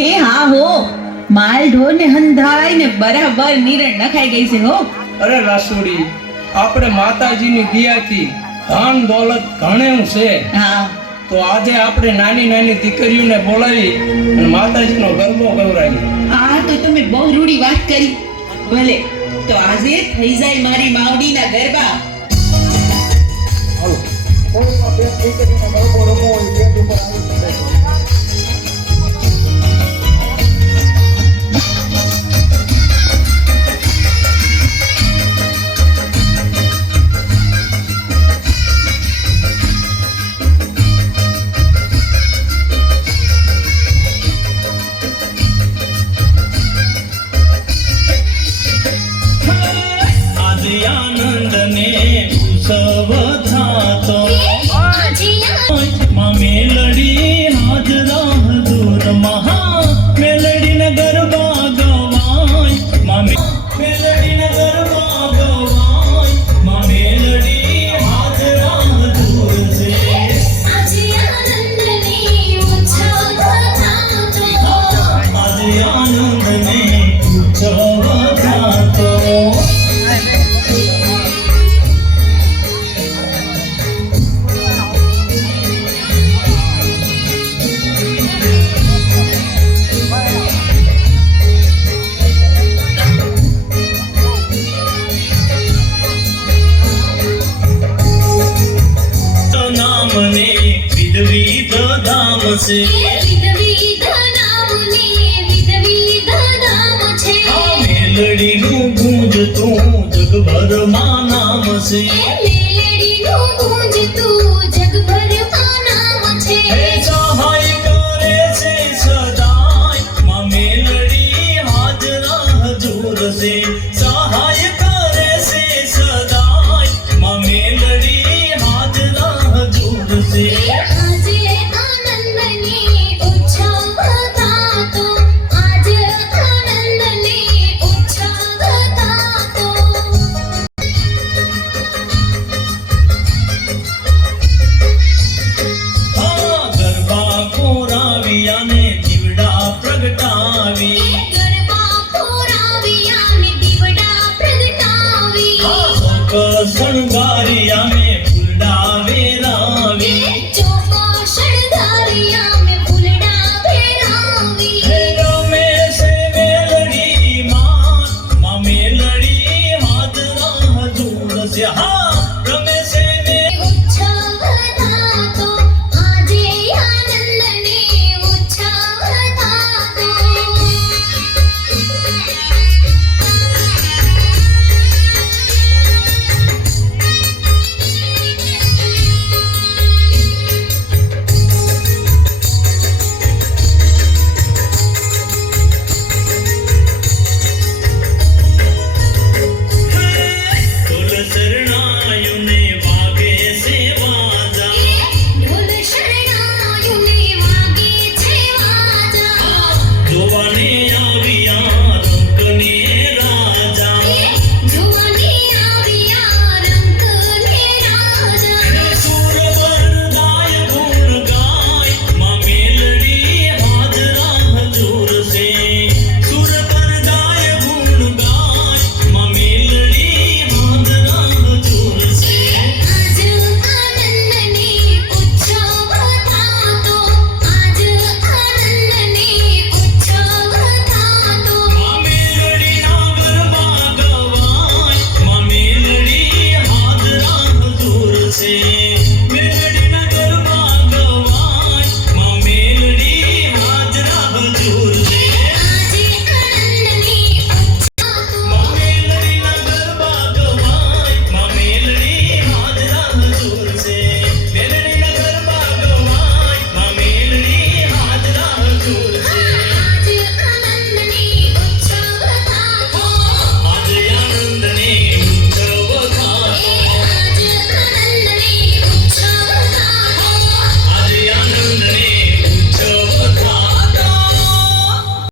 એ હા હો, માલ ઢોર ને હંધાઈ ને બરાબર નીરણ નખાઈ ગઈ છે હો. અરે રાસુડી, આપણે માતાજીની દયાથી ધન દોલત ઘણું છે. હા તો આજે આપણે નાની નાની દીકરીઓને બોલાવી અને માતાજીનો ગરબો ગવરાવી. આ તો તમે બહુ રૂડી વાત કરી. ભલે તો આજે થઈ જાય મારી માવડીના ગરબા. હાલો, કોઈમાં બે દીકરીને ગરબો રમવો હોય બેડ ઉપર આવી શકે છે. મેલડીનું ગૂંજતું જગભરમાં નામ છે. મેલડીનું ગૂંજતું જગભરમાં નામ છે. સહાય કરે છે સદાય માં મેલડી હાજરા હજૂર છે. સહાય કરે છે સદાય માં મેલડી હાજરા હજૂર છે. આજે આનંદની ઉત્સવ થાતો, આજે આનંદની ઉત્સવ થાતો. ગરબા કોરાવી અને દીવડા પ્રગટાવી.